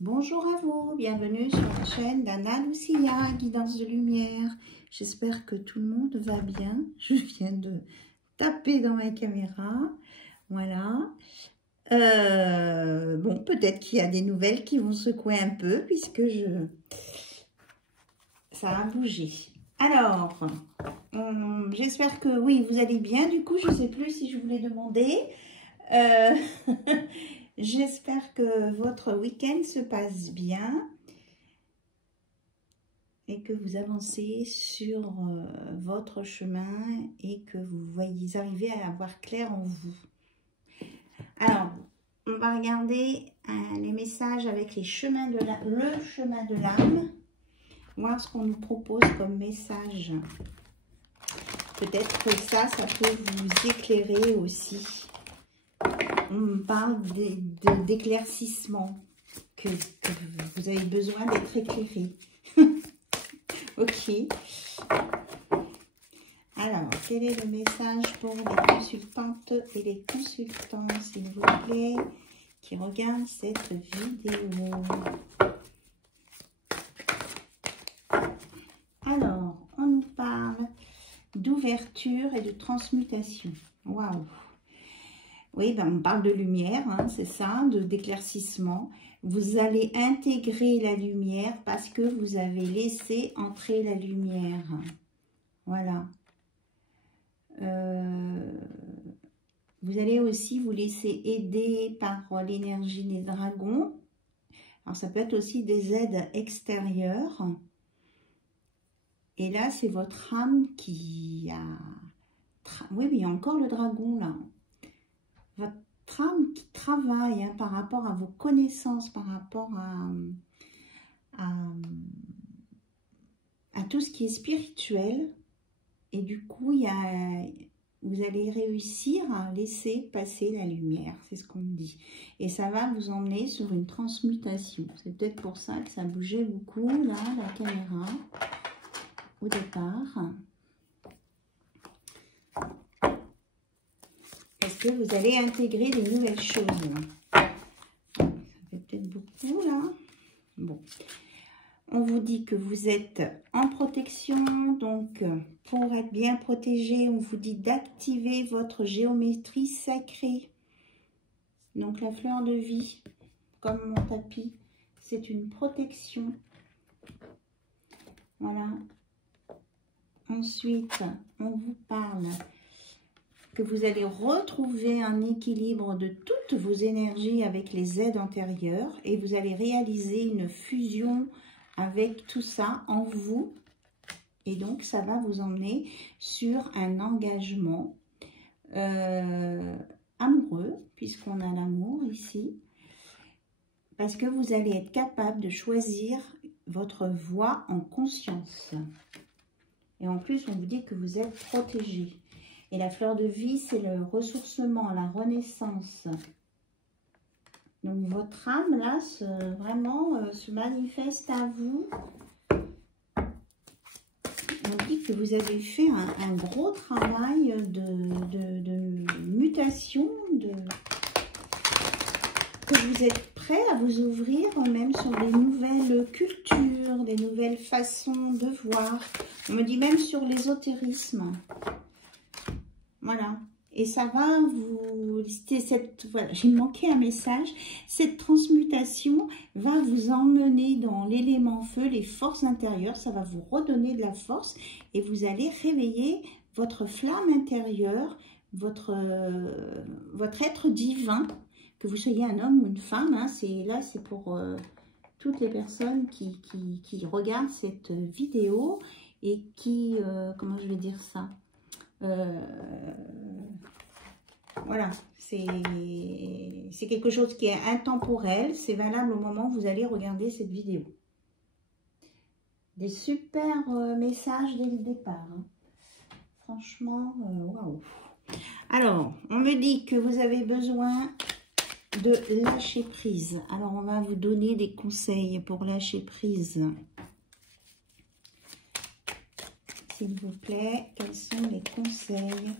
Bonjour à vous, bienvenue sur la chaîne d'Anna Lucia, Guidance de Lumière. J'espère que tout le monde va bien. Je viens de taper dans ma caméra. Voilà. Bon, peut-être qu'il y a des nouvelles qui vont secouer un peu puisque ça a bougé. Alors, j'espère que oui, vous allez bien. Du coup, je ne sais plus si je vous l'ai demandé. J'espère que votre week-end se passe bien et que vous avancez sur votre chemin et que vous arrivez à avoir clair en vous. Alors, on va regarder les messages avec les chemins de le chemin de l'âme, voir ce qu'on nous propose comme message. Peut-être que ça peut vous éclairer aussi. On parle d'éclaircissement, que vous avez besoin d'être éclairé. Ok. Alors, quel est le message pour les consultantes et les consultants, s'il vous plaît, qui regardent cette vidéo? Alors, on nous parle d'ouverture et de transmutation. Waouh! Oui, ben on parle de lumière, hein, c'est ça, d'éclaircissement. Vous allez intégrer la lumière parce que vous avez laissé entrer la lumière. Voilà. Vous allez aussi vous laisser aider par l'énergie des dragons. Alors, ça peut être aussi des aides extérieures. Et là, c'est votre âme qui a... Oui, il y a encore le dragon, là. Votre âme qui travaille hein, par rapport à vos connaissances, par rapport à tout ce qui est spirituel. Et du coup, vous allez réussir à laisser passer la lumière, c'est ce qu'on me dit. Et ça va vous emmener sur une transmutation. C'est peut-être pour ça que ça bougeait beaucoup, là, la caméra, au départ. Parce que vous allez intégrer des nouvelles choses. Ça fait peut-être beaucoup, là. Bon. On vous dit que vous êtes en protection, donc pour être bien protégé, on vous dit d'activer votre géométrie sacrée. Donc la fleur de vie, comme mon tapis, c'est une protection. Voilà. Ensuite, on vous parle que vous allez retrouver un équilibre de toutes vos énergies avec les aides antérieures et vous allez réaliser une fusion avec tout ça en vous. Et donc, ça va vous emmener sur un engagement amoureux, puisqu'on a l'amour ici. Parce que vous allez être capable de choisir votre voie en conscience. Et en plus, on vous dit que vous êtes protégé. Et la fleur de vie, c'est le ressourcement, la renaissance. Donc, votre âme, là, vraiment se manifeste à vous. On dit que vous avez fait un gros travail de mutation, que vous êtes prêt à vous ouvrir même sur des nouvelles cultures, des nouvelles façons de voir. On me dit même sur l'ésotérisme. Voilà. Et ça va vous... Voilà, j'ai manqué un message. Cette transmutation va vous emmener dans l'élément feu, les forces intérieures. Ça va vous redonner de la force et vous allez réveiller votre flamme intérieure, votre être divin, que vous soyez un homme ou une femme. Hein, là, c'est pour toutes les personnes qui regardent cette vidéo et qui... comment je vais dire ça voilà, c'est quelque chose qui est intemporel, c'est valable au moment où vous allez regarder cette vidéo. Des super messages dès le départ. Hein. Franchement, waouh. Alors, on me dit que vous avez besoin de lâcher prise. Alors, on va vous donner des conseils pour lâcher prise. S'il vous plaît, quels sont les conseils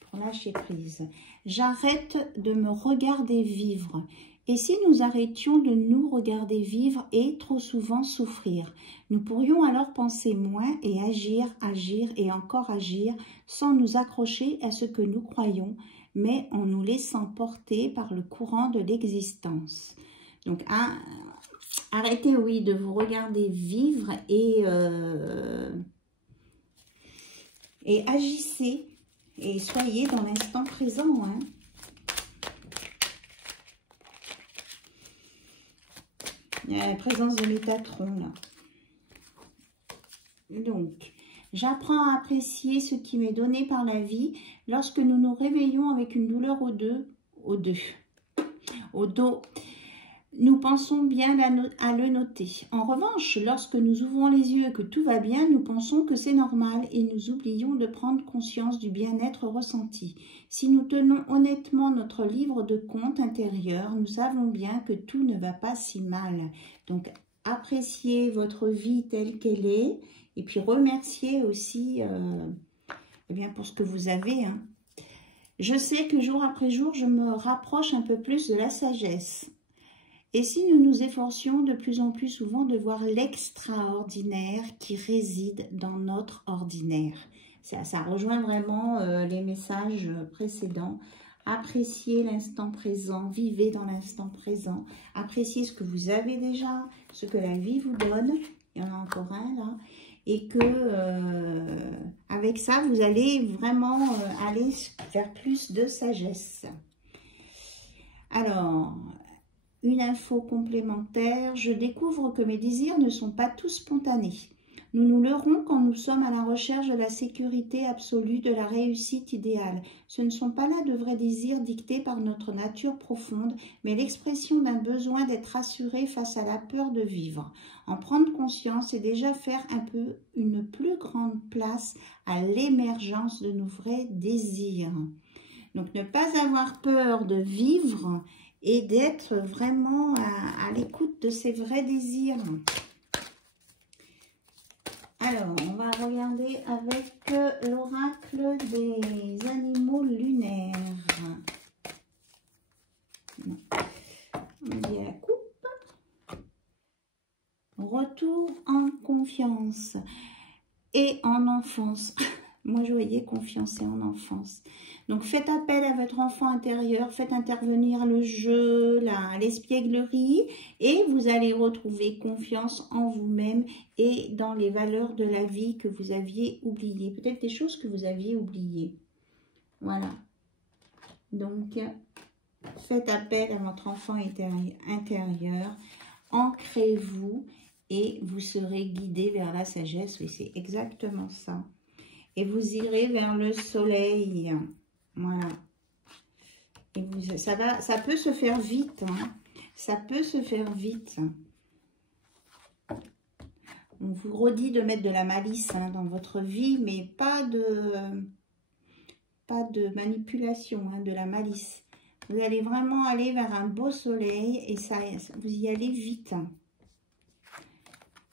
pour lâcher prise? J'arrête de me regarder vivre Et si nous arrêtions de nous regarder vivre et trop souvent souffrir? Nous pourrions alors penser moins et agir, agir et encore agir sans nous accrocher à ce que nous croyons, mais en nous laissant porter par le courant de l'existence. Donc, arrêtez, oui, de vous regarder vivre et agissez et soyez dans l'instant présent, hein. Il y a la présence de Métatron, là. Donc, j'apprends à apprécier ce qui m'est donné par la vie lorsque nous nous réveillons avec une douleur au dos. Nous pensons bien à le noter. En revanche, lorsque nous ouvrons les yeux et que tout va bien, nous pensons que c'est normal et nous oublions de prendre conscience du bien-être ressenti. Si nous tenons honnêtement notre livre de compte intérieur, nous savons bien que tout ne va pas si mal. Donc, appréciez votre vie telle qu'elle est et puis remerciez aussi eh bien pour ce que vous avez, hein. Je sais que jour après jour, je me rapproche un peu plus de la sagesse. Et si nous nous efforcions de plus en plus souvent de voir l'extraordinaire qui réside dans notre ordinaire. Ça rejoint vraiment les messages précédents. Appréciez l'instant présent, vivez dans l'instant présent. Appréciez ce que vous avez déjà, ce que la vie vous donne. Il y en a encore un là. Et que avec ça, vous allez vraiment aller vers plus de sagesse. Alors... Une info complémentaire, je découvre que mes désirs ne sont pas tous spontanés. Nous nous leurrons quand nous sommes à la recherche de la sécurité absolue, de la réussite idéale. Ce ne sont pas là de vrais désirs dictés par notre nature profonde, mais l'expression d'un besoin d'être rassuré face à la peur de vivre. En prendre conscience et déjà faire un peu une plus grande place à l'émergence de nos vrais désirs. Donc ne pas avoir peur de vivre et d'être vraiment à l'écoute de ses vrais désirs. Alors, on va regarder avec l'oracle des animaux lunaires. On dit à la coupe. Retour en confiance et en enfance. Moi, je voyais confiance et en enfance. Donc, faites appel à votre enfant intérieur, faites intervenir le jeu, l'espièglerie, et vous allez retrouver confiance en vous-même et dans les valeurs de la vie que vous aviez oubliées. Peut-être des choses que vous aviez oubliées. Voilà. Donc, faites appel à votre enfant intérieur, ancrez-vous et vous serez guidé vers la sagesse. Oui, c'est exactement ça. Et vous irez vers le soleil. Voilà. Et ça peut se faire vite. Hein. Ça peut se faire vite. On vous redit de mettre de la malice dans votre vie, mais pas de manipulation, de la malice. Vous allez vraiment aller vers un beau soleil et vous y allez vite.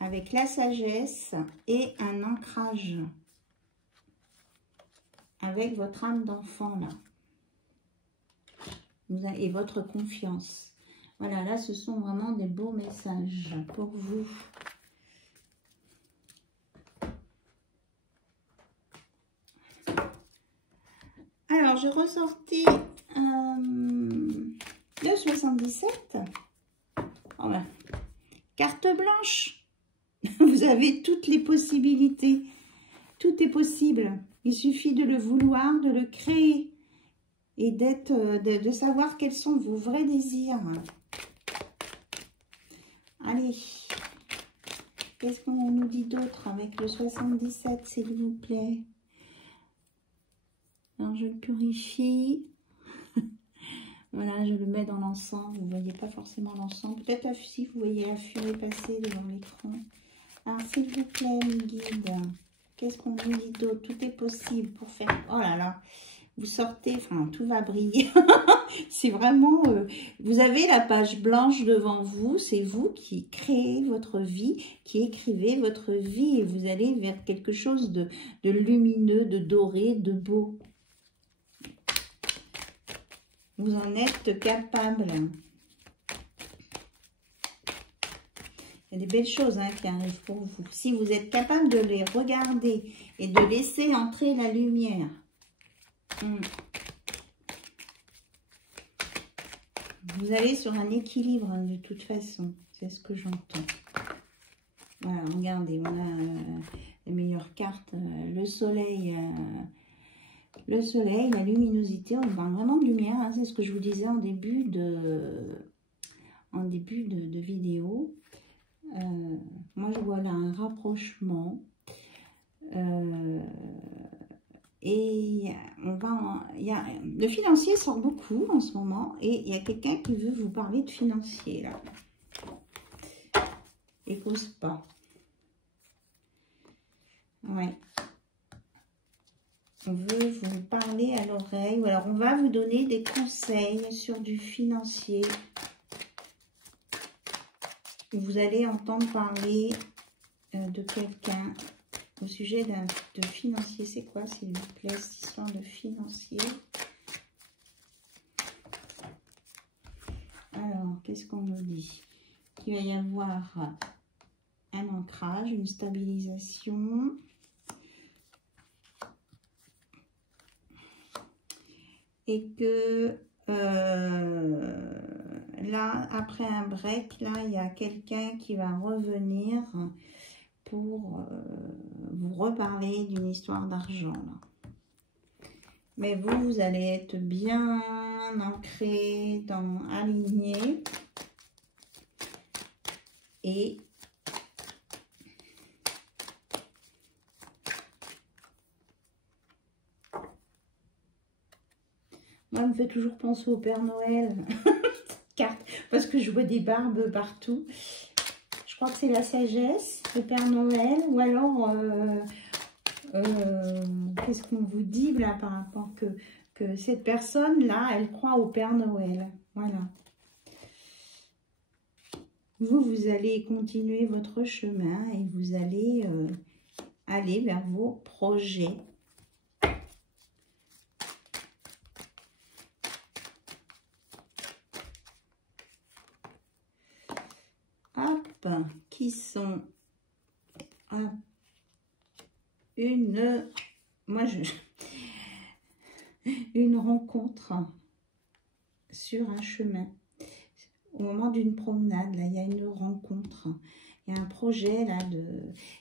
Avec la sagesse et un ancrage. Avec votre âme d'enfant, là. Et votre confiance. Voilà, là, ce sont vraiment des beaux messages pour vous. Alors, j'ai ressorti le 77. Oh ben, carte blanche. Vous avez toutes les possibilités. Tout est possible. Il suffit de le vouloir, de le créer et de savoir quels sont vos vrais désirs. Allez, qu'est-ce qu'on nous dit d'autre avec le 77, s'il vous plaît? Alors, je le purifie. Voilà, je le mets dans l'encens. Vous ne voyez pas forcément l'encens. Peut-être si vous voyez la fumée passer devant l'écran. Alors, s'il vous plaît, mes guides. Qu'est-ce qu'on nous dit d'autre? Tout est possible pour faire... Oh là là, vous sortez, enfin, tout va briller. C'est vraiment... vous avez la page blanche devant vous. C'est vous qui créez votre vie, qui écrivez votre vie. Et vous allez vers quelque chose de lumineux, de doré, de beau. Vous en êtes capable. Il y a des belles choses hein, qui arrivent pour vous. Si vous êtes capable de les regarder et de laisser entrer la lumière. Vous allez sur un équilibre hein, de toute façon. C'est ce que j'entends. Voilà, regardez, on a les meilleures cartes. Le soleil, la luminosité. On parle vraiment de lumière. Hein, c'est ce que je vous disais en début de vidéo. Moi, je vois là un rapprochement. Et le financier sort beaucoup en ce moment. Et il y a quelqu'un qui veut vous parler de financier, là. Et cause pas. Ouais. On veut vous parler à l'oreille. Ou alors, on va vous donner des conseils sur du financier. Vous allez entendre parler de quelqu'un au sujet de financier. C'est quoi, s'il vous plaît, cette histoire de financier? Alors, qu'est-ce qu'on nous dit? Qu'il va y avoir un ancrage, une stabilisation. Et que là, après un break, là, il y a quelqu'un qui va revenir pour vous reparler d'une histoire d'argent. Mais vous allez être bien ancré, aligné. Et moi, ça me fait toujours penser au Père Noël. Carte, parce que je vois des barbes partout. Je crois que c'est la sagesse, le Père Noël. Ou alors, qu'est-ce qu'on vous dit là par rapport que cette personne-là, elle croit au Père Noël. Voilà. Vous allez continuer votre chemin et vous allez aller vers vos projets. Hop, qui sont une rencontre sur un chemin. Au moment d'une promenade, là, il y a une rencontre. Il y a un projet, là,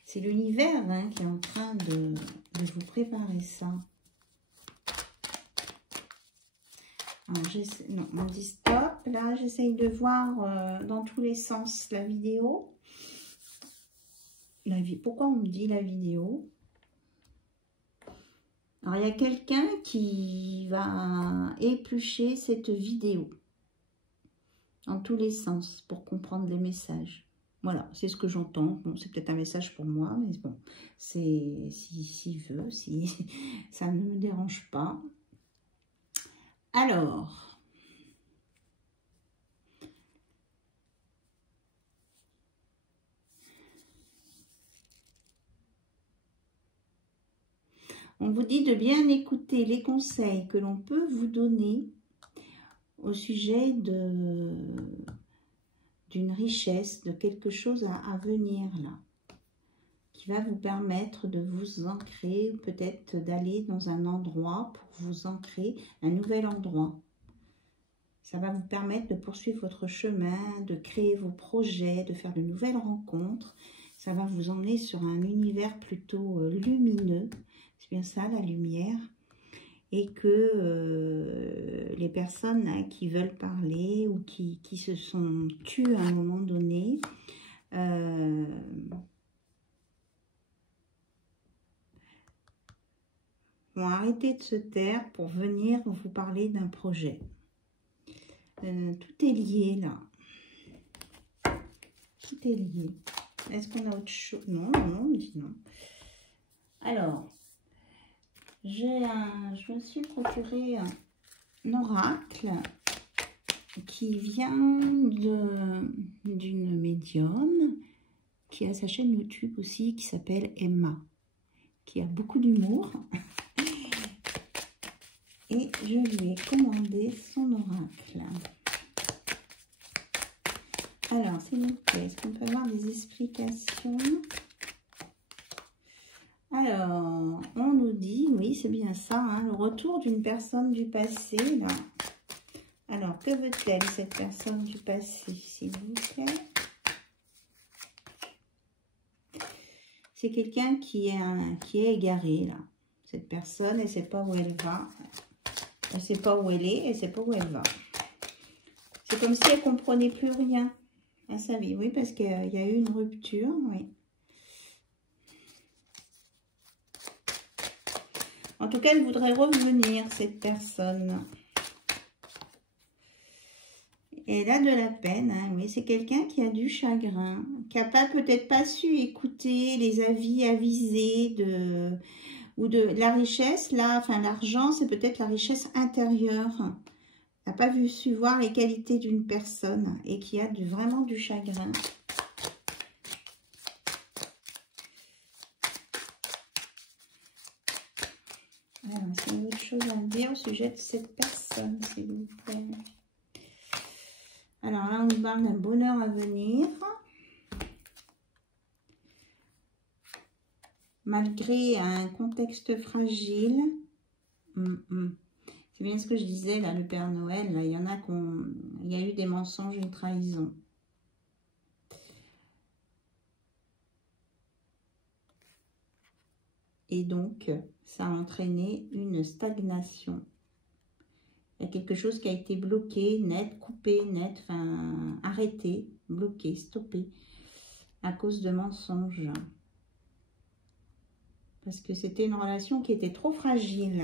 c'est l'univers hein, qui est en train de vous préparer ça. Alors, non, on dit stop. Là, j'essaye de voir dans tous les sens la vidéo. Pourquoi on me dit la vidéo? Alors, il y a quelqu'un qui va éplucher cette vidéo dans tous les sens pour comprendre les messages. Voilà, c'est ce que j'entends. Bon, c'est peut-être un message pour moi, mais bon, c'est s'il veut, si ça ne me dérange pas. Alors, on vous dit de bien écouter les conseils que l'on peut vous donner au sujet d'une richesse, de quelque chose à venir là, qui va vous permettre de vous ancrer, peut-être d'aller dans un endroit pour vous ancrer, un nouvel endroit. Ça va vous permettre de poursuivre votre chemin, de créer vos projets, de faire de nouvelles rencontres. Ça va vous emmener sur un univers plutôt lumineux. C'est bien ça, la lumière. Et que les personnes hein, qui veulent parler ou qui se sont tues à un moment donné, vont arrêter de se taire pour venir vous parler d'un projet. Tout est lié là. Tout est lié. Est-ce qu'on a autre chose? Non, non, on dit non. Alors, je me suis procuré un oracle qui vient d'une médium qui a sa chaîne YouTube aussi, qui s'appelle Emma, qui a beaucoup d'humour. Et je lui ai commandé son oracle. Alors, s'il vous plaît, est-ce qu'on peut avoir des explications? Alors, on nous dit, oui, c'est bien ça, hein, le retour d'une personne du passé, là. Alors, que veut-elle, cette personne du passé, s'il vous plaît? C'est quelqu'un qui est égaré, là. Cette personne, elle ne sait pas où elle va. Elle ne sait pas où elle est, elle ne sait pas où elle va. C'est comme si elle ne comprenait plus rien à sa vie. Oui, parce qu'il y a eu une rupture, oui. En tout cas, elle voudrait revenir, cette personne. Et elle a de la peine, hein, oui, c'est quelqu'un qui a du chagrin, qui n'a peut-être pas su écouter les avis avisés ou de la richesse. Là, enfin, l'argent, c'est peut-être la richesse intérieure. N'a pas su voir les qualités d'une personne et qui a vraiment du chagrin. Alors, est-ce qu'il y a autre chose à dire au sujet de cette personne, s'il vous plaît? Alors là, on nous parle d'un bonheur à venir. Malgré un contexte fragile. C'est bien ce que je disais, là, le Père Noël. Là, il y en a il y a eu des mensonges, une trahison. Et donc, ça a entraîné une stagnation. Il y a quelque chose qui a été bloqué, net, coupé, net, enfin, arrêté, bloqué, stoppé, à cause de mensonges. Parce que c'était une relation qui était trop fragile.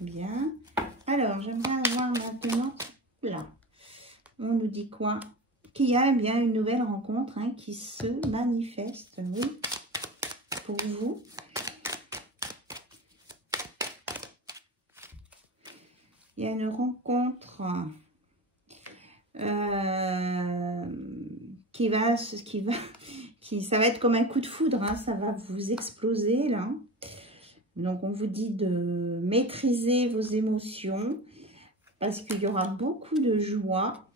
Bien. Alors, j'aimerais avoir maintenant, là, on nous dit quoi? Qu'il y a bien une nouvelle rencontre, hein, qui se manifeste, oui, pour vous. Il y a une rencontre ça va être comme un coup de foudre, hein, ça va vous exploser là. Donc on vous dit de maîtriser vos émotions parce qu'il y aura beaucoup de joie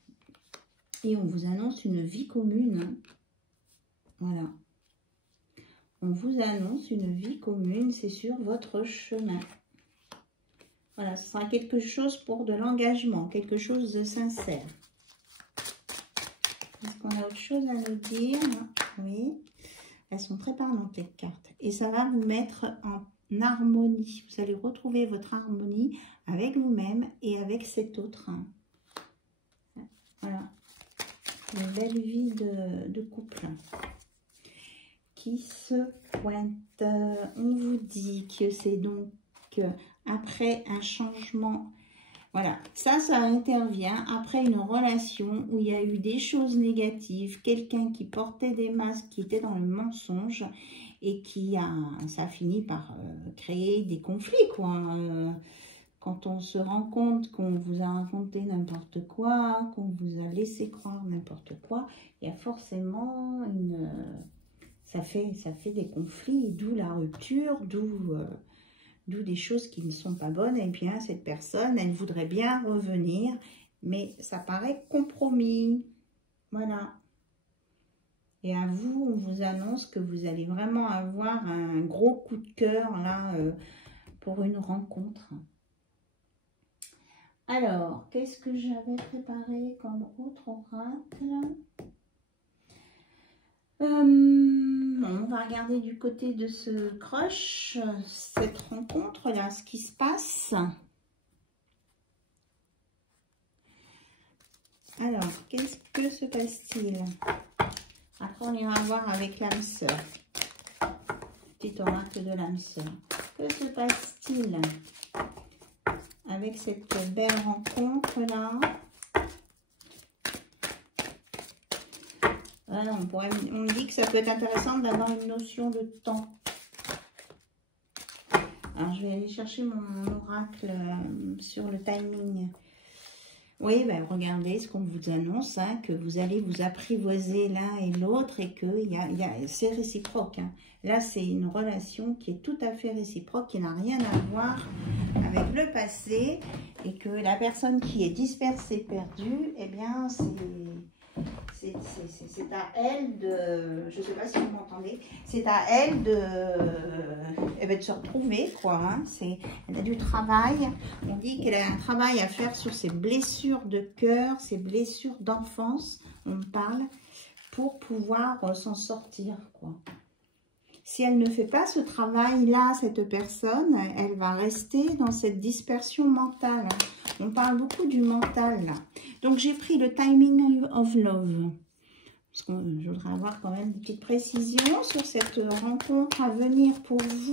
et on vous annonce une vie commune. Hein. Voilà. On vous annonce une vie commune, c'est sur votre chemin. Voilà, ce sera quelque chose pour de l'engagement, quelque chose de sincère. Est-ce qu'on a autre chose à nous dire? Oui, elles sont très parlantes les cartes. Et ça va vous mettre en harmonie. Vous allez retrouver votre harmonie avec vous-même et avec cet autre. Voilà, une belle vie de couple qui se pointe. On vous dit que c'est donc après un changement, voilà, ça intervient après une relation où il y a eu des choses négatives, quelqu'un qui portait des masques, qui était dans le mensonge et ça a fini par créer des conflits, quoi. Quand on se rend compte qu'on vous a raconté n'importe quoi, qu'on vous a laissé croire n'importe quoi, il y a forcément ça fait des conflits, d'où la rupture, d'où des choses qui ne sont pas bonnes. Et bien, cette personne, elle voudrait bien revenir, mais ça paraît compromis. Voilà. Et à vous, on vous annonce que vous allez vraiment avoir un gros coup de cœur, là, pour une rencontre. Alors, qu'est-ce que j'avais préparé comme autre oracle? On va regarder du côté de ce crush, cette rencontre-là, ce qui se passe. Alors, qu'est-ce que se passe-t-il? Après, on ira voir avec l'âme sœur. Petit oracle de l'âme sœur. Que se passe-t-il avec cette belle rencontre-là? Voilà, on dit que ça peut être intéressant d'avoir une notion de temps. Alors, je vais aller chercher mon oracle sur le timing. Oui, ben, regardez ce qu'on vous annonce, hein, que vous allez vous apprivoiser l'un et l'autre et que c'est réciproque. Hein. Là, c'est une relation qui est tout à fait réciproque, qui n'a rien à voir avec le passé et que la personne qui est dispersée, perdue, eh bien, c'est c'est à elle de, je ne sais pas si vous m'entendez, c'est à elle de se retrouver, quoi. Hein. Elle a du travail. On dit qu'elle a un travail à faire sur ses blessures de cœur, ses blessures d'enfance, on me parle, pour pouvoir s'en sortir, quoi. Si elle ne fait pas ce travail-là, cette personne, elle va rester dans cette dispersion mentale. On parle beaucoup du mental, là. Donc, j'ai pris le timing of love. Parce que je voudrais avoir quand même une petite précision sur cette rencontre à venir pour vous.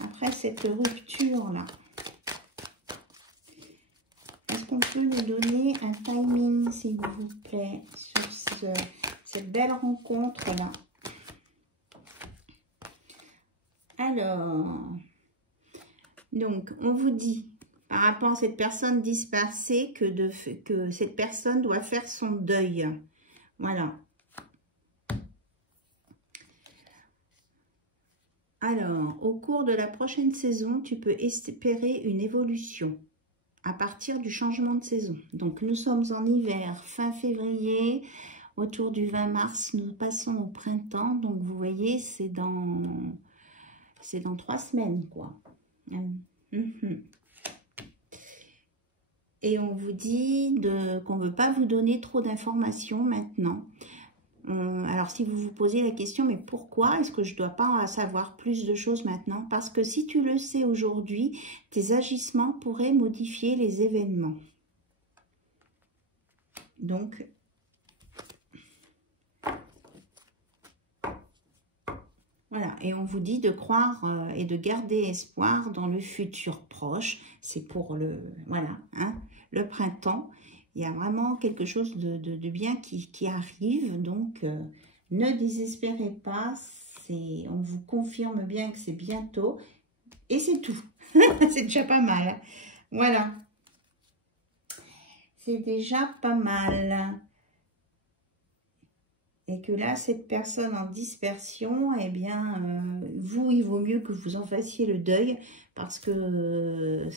Après cette rupture-là. Est-ce qu'on peut nous donner un timing, s'il vous plaît, sur cette belle rencontre-là? Alors, donc, on vous dit, par rapport à cette personne dispersée, que cette personne doit faire son deuil. Voilà. Alors, au cours de la prochaine saison, tu peux espérer une évolution à partir du changement de saison. Donc, nous sommes en hiver, fin février, autour du 20 mars, nous passons au printemps. Donc, vous voyez, c'est dans 3 semaines, quoi. Et on vous dit qu'on ne veut pas vous donner trop d'informations maintenant. Alors, si vous vous posez la question, mais pourquoi est-ce que je ne dois pas savoir plus de choses maintenant? Parce que si tu le sais aujourd'hui, tes agissements pourraient modifier les événements. Donc, voilà. Et on vous dit de croire et de garder espoir dans le futur proche. C'est pour voilà, hein, le printemps. Il y a vraiment quelque chose de bien qui arrive, donc ne désespérez pas, on vous confirme bien que c'est bientôt, et c'est tout. C'est déjà pas mal. Hein. Voilà. C'est déjà pas mal. Et que là, cette personne en dispersion, eh bien, il vaut mieux que vous en fassiez le deuil, parce que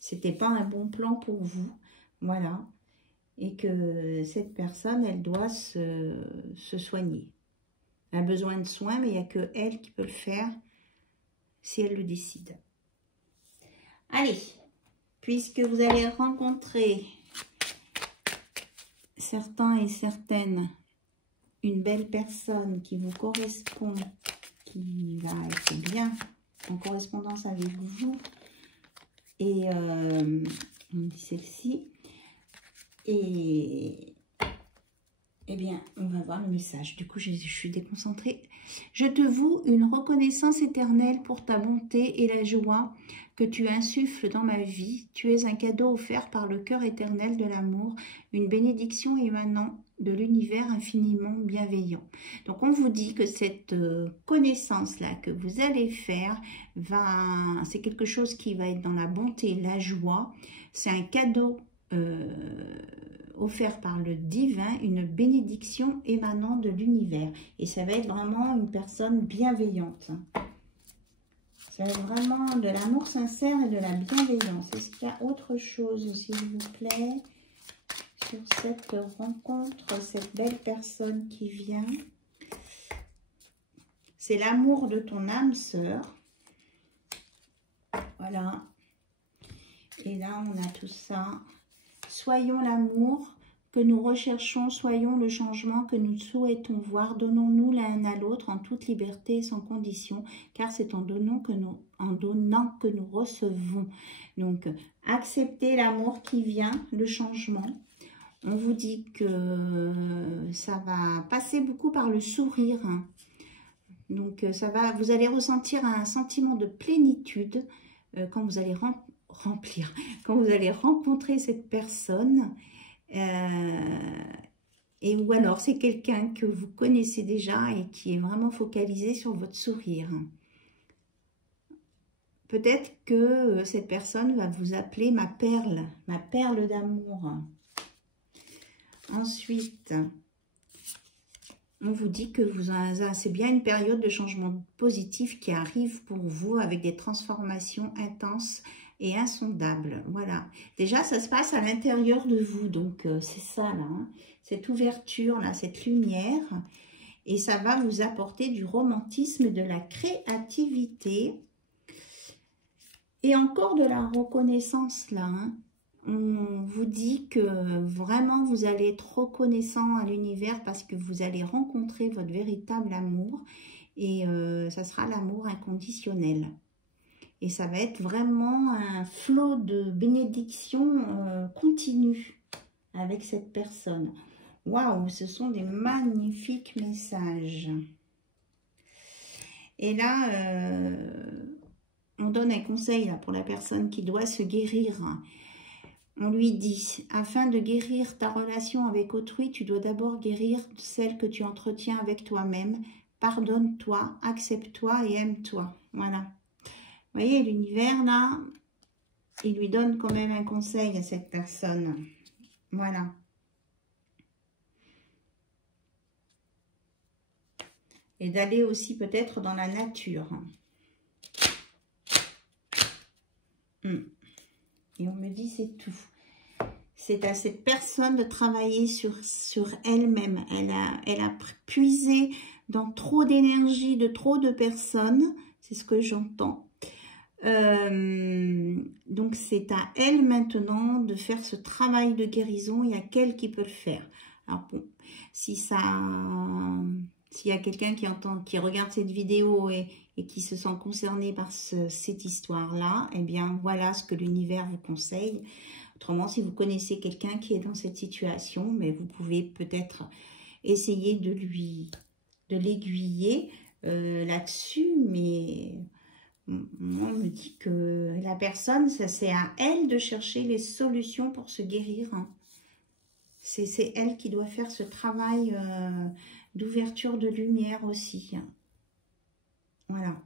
c'était pas un bon plan pour vous. Voilà. Et que cette personne, elle doit se soigner. Elle a besoin de soins, mais il n'y a que elle qui peut le faire si elle le décide. Allez, puisque vous allez rencontrer certains et certaines, une belle personne qui vous correspond, qui va être bien en correspondance avec vous, et on dit celle-ci, et eh bien, on va voir le message. Du coup, je suis déconcentrée. Je te voue une reconnaissance éternelle pour ta bonté et la joie que tu insuffles dans ma vie. Tu es un cadeau offert par le cœur éternel de l'amour, une bénédiction émanant de l'univers infiniment bienveillant. Donc, on vous dit que cette connaissance-là que vous allez faire, c'est quelque chose qui va être dans la bonté, la joie. C'est un cadeau offert par le divin, une bénédiction émanant de l'univers. Et ça va être vraiment une personne bienveillante. Ça va être vraiment de l'amour sincère et de la bienveillance. Est-ce qu'il y a autre chose, s'il vous plaît, sur cette rencontre, cette belle personne qui vient? C'est l'amour de ton âme sœur. Voilà. Et là, on a tout ça. Soyons l'amour que nous recherchons, soyons le changement que nous souhaitons voir. Donnons-nous l'un à l'autre en toute liberté et sans condition, car c'est en donnant que nous recevons. Donc, acceptez l'amour qui vient, le changement. On vous dit que ça va passer beaucoup par le sourire. Donc, vous allez ressentir un sentiment de plénitude quand vous allez quand vous allez rencontrer cette personne, ou alors c'est quelqu'un que vous connaissez déjà et qui est vraiment focalisé sur votre sourire. Peut-être que cette personne va vous appeler ma perle d'amour. Ensuite, on vous dit que c'est bien une période de changement positif qui arrive pour vous avec des transformations intenses et insondable. Voilà. Déjà, ça se passe à l'intérieur de vous. Donc, c'est ça, là. Hein. Cette ouverture, là, cette lumière. Et ça va vous apporter du romantisme et de la créativité. Et encore de la reconnaissance, là. Hein. On vous dit que vraiment, vous allez être reconnaissant à l'univers parce que vous allez rencontrer votre véritable amour. Et ça sera l'amour inconditionnel. Et ça va être vraiment un flot de bénédiction continue avec cette personne. Waouh, ce sont des magnifiques messages. Et là, on donne un conseil là, pour la personne qui doit se guérir. On lui dit, afin de guérir ta relation avec autrui, tu dois d'abord guérir celle que tu entretiens avec toi-même. Pardonne-toi, accepte-toi et aime-toi. Voilà. Vous voyez, l'univers, là, il lui donne quand même un conseil à cette personne. Voilà. Et d'aller aussi peut-être dans la nature. Et on me dit, c'est tout. C'est à cette personne de travailler sur elle-même. Elle a puisé dans trop d'énergie de trop de personnes. C'est ce que j'entends. Donc, c'est à elle maintenant de faire ce travail de guérison. Il n'y a qu'elle qui peut le faire. Alors, bon, s'il y a quelqu'un qui regarde cette vidéo et qui se sent concerné par cette histoire-là, eh bien, voilà ce que l'univers vous conseille. Autrement, si vous connaissez quelqu'un qui est dans cette situation, mais vous pouvez peut-être essayer de l'aiguiller là-dessus, mais moi, on me dit que la personne, ça c'est à elle de chercher les solutions pour se guérir. Hein. C'est elle qui doit faire ce travail d'ouverture de lumière aussi. Hein. Voilà.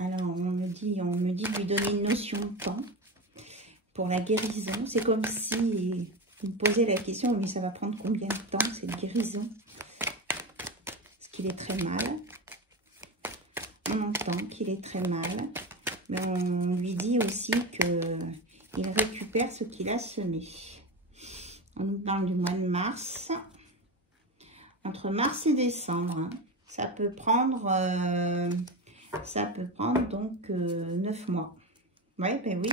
Alors, on me dit de lui donner une notion de temps pour la guérison. C'est comme si vous me posez la question, mais ça va prendre combien de temps cette guérison? Parce qu'il est très mal. On entend qu'il est très mal. Mais on lui dit aussi qu'il récupère ce qu'il a semé. On nous parle du mois de mars. Entre mars et décembre, hein. Ça peut prendre donc 9 mois. Ouais, ben oui,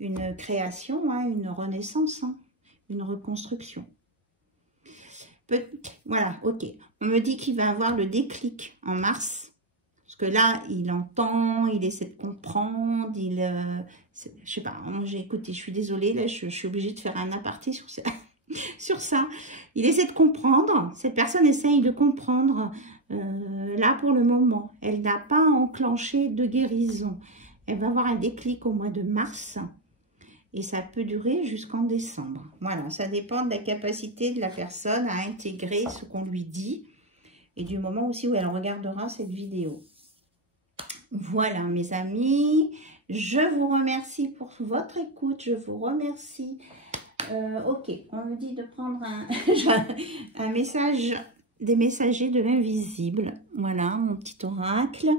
une création, hein, une renaissance, hein, une reconstruction. Voilà, ok. On me dit qu'il va avoir le déclic en mars. Parce que là, il entend, il essaie de comprendre, je sais pas, écoutez, je suis désolée, là, je suis obligée de faire un aparté sur ça. Sur ça. Il essaie de comprendre, cette personne essaye de comprendre là pour le moment. Elle n'a pas enclenché de guérison. Elle va avoir un déclic au mois de mars et ça peut durer jusqu'en décembre. Voilà, ça dépend de la capacité de la personne à intégrer ce qu'on lui dit et du moment aussi où elle regardera cette vidéo. Voilà mes amis, je vous remercie pour votre écoute, je vous remercie. Ok, on me dit de prendre un message des messagers de l'invisible. Voilà, mon petit oracle.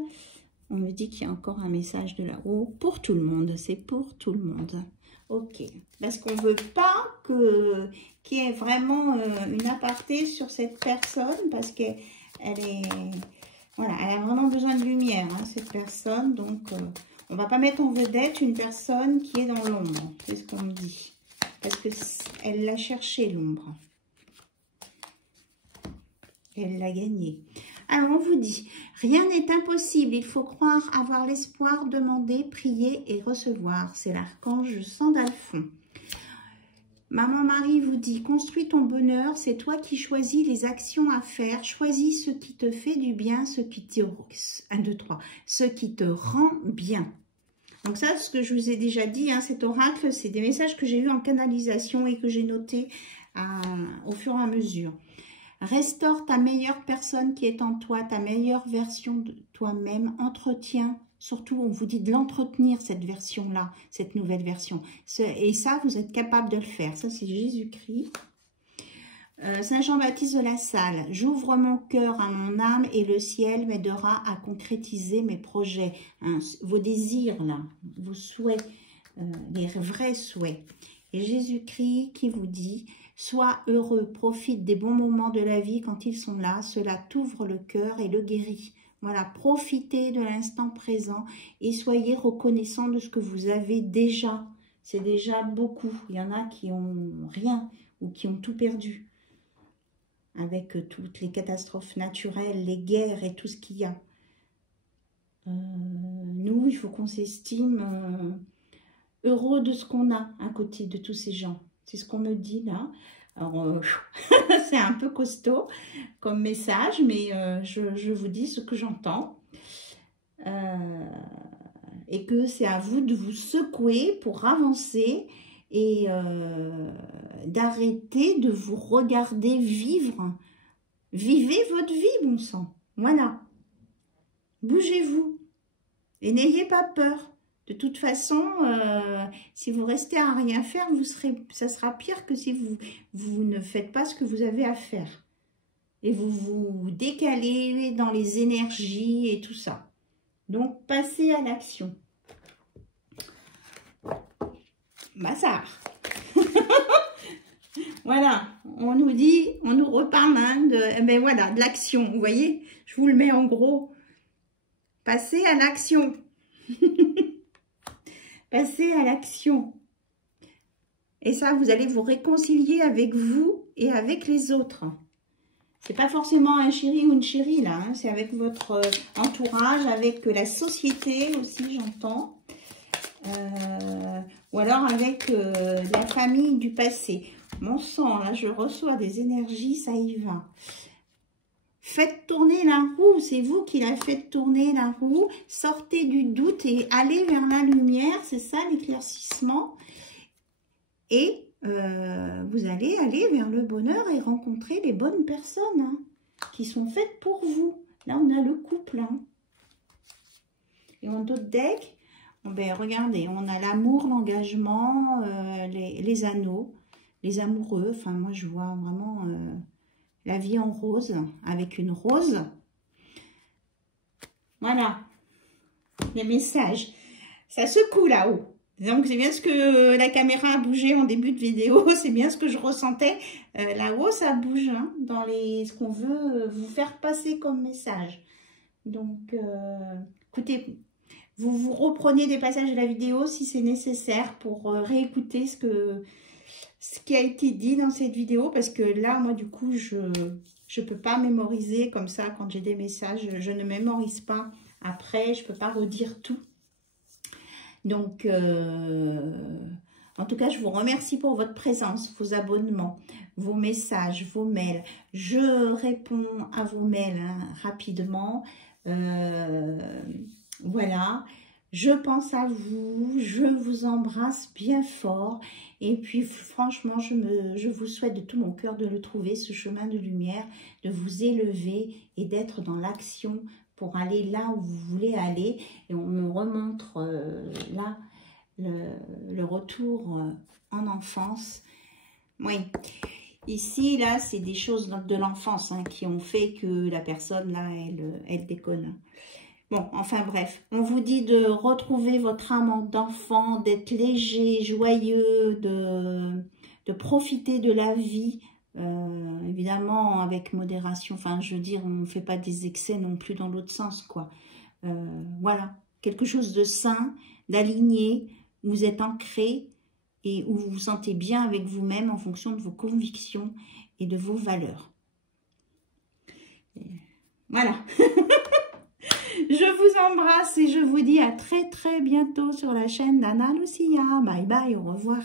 On me dit qu'il y a encore un message de là-haut pour tout le monde. C'est pour tout le monde. Ok, parce qu'on ne veut pas qu'il y ait vraiment une aparté sur cette personne parce qu'elle est... Voilà, elle a vraiment besoin de lumière, hein, cette personne. Donc, on ne va pas mettre en vedette une personne qui est dans l'ombre. C'est ce qu'on me dit. Parce qu'elle l'a cherché, l'ombre. Elle l'a gagné. Alors, on vous dit, rien n'est impossible. Il faut croire, avoir l'espoir, demander, prier et recevoir. C'est l'archange Sandalphon. Maman Marie vous dit, construis ton bonheur. C'est toi qui choisis les actions à faire. Choisis ce qui te fait du bien, ce qui te rend bien. Donc ça, ce que je vous ai déjà dit, hein, cet oracle, c'est des messages que j'ai eus en canalisation et que j'ai notés au fur et à mesure. Restaure ta meilleure personne qui est en toi, ta meilleure version de toi-même. Entretiens, surtout on vous dit de l'entretenir, cette version-là, cette nouvelle version. Et ça, vous êtes capable de le faire. Ça, c'est Jésus-Christ. Saint Jean-Baptiste de la Salle, j'ouvre mon cœur à mon âme et le ciel m'aidera à concrétiser mes projets. Hein, vos désirs, là, vos souhaits, les vrais souhaits. Et Jésus-Christ qui vous dit, sois heureux, profite des bons moments de la vie quand ils sont là, cela t'ouvre le cœur et le guérit. Voilà, profitez de l'instant présent et soyez reconnaissants de ce que vous avez déjà. C'est déjà beaucoup. Il y en a qui ont rien ou qui ont tout perdu. Avec toutes les catastrophes naturelles, les guerres et tout ce qu'il y a. Nous, il faut qu'on s'estime heureux de ce qu'on a à côté de tous ces gens. C'est ce qu'on me dit là. Alors, c'est un peu costaud comme message, mais je vous dis ce que j'entends. Et que c'est à vous de vous secouer pour avancer et d'arrêter de vous regarder vivre. Vivez votre vie, bon sang. Voilà. Bougez-vous. Et n'ayez pas peur. De toute façon, si vous restez à rien faire, ça sera pire que si vous ne faites pas ce que vous avez à faire. Et vous vous décalez dans les énergies et tout ça. Donc, passez à l'action. Bazar. Voilà, on nous dit, on nous reparle hein, de l'action. Vous voyez, je vous le mets en gros. Passez à l'action. Passez à l'action. Et ça, vous allez vous réconcilier avec vous et avec les autres. C'est pas forcément un chéri ou une chérie là, hein, c'est avec votre entourage, avec la société aussi, j'entends. Ou alors avec la famille du passé. Mon sang, là, je reçois des énergies, ça y va. Faites tourner la roue, c'est vous qui la faites tourner la roue. Sortez du doute et allez vers la lumière, c'est ça l'éclaircissement. Et vous allez aller vers le bonheur et rencontrer les bonnes personnes hein, qui sont faites pour vous. Là, on a le couple. Hein. Et en d'autres decks, ben, regardez, on a l'amour, l'engagement, les anneaux, les amoureux. Enfin, moi, je vois vraiment la vie en rose, avec une rose. Voilà, les messages. Ça secoue là-haut. Donc, c'est bien ce que la caméra a bougé en début de vidéo. C'est bien ce que je ressentais. Là-haut, ça bouge hein, dans ce qu'on veut vous faire passer comme message. Donc, écoutez... Vous reprenez des passages de la vidéo si c'est nécessaire pour réécouter ce qui a été dit dans cette vidéo. Parce que là, moi, du coup, je ne peux pas mémoriser comme ça quand j'ai des messages. Je ne mémorise pas. Après, je ne peux pas redire tout. Donc, en tout cas, je vous remercie pour votre présence, vos abonnements, vos messages, vos mails. Je réponds à vos mails hein, rapidement. Voilà, je pense à vous, je vous embrasse bien fort et puis franchement, je vous souhaite de tout mon cœur de le trouver, ce chemin de lumière, de vous élever et d'être dans l'action pour aller là où vous voulez aller. Et on me remontre là le retour en enfance. Oui, ici, là, c'est des choses de l'enfance hein, qui ont fait que la personne, là, elle déconne. Bon, enfin bref, on vous dit de retrouver votre âme d'enfant, d'être léger, joyeux, de profiter de la vie, évidemment avec modération. Enfin, je veux dire, on ne fait pas des excès non plus dans l'autre sens, quoi. Voilà, quelque chose de sain, d'aligné, où vous êtes ancré et où vous vous sentez bien avec vous-même en fonction de vos convictions et de vos valeurs. Voilà. Je vous embrasse et je vous dis à très très bientôt sur la chaîne d'Anna Lucia. Bye bye, au revoir.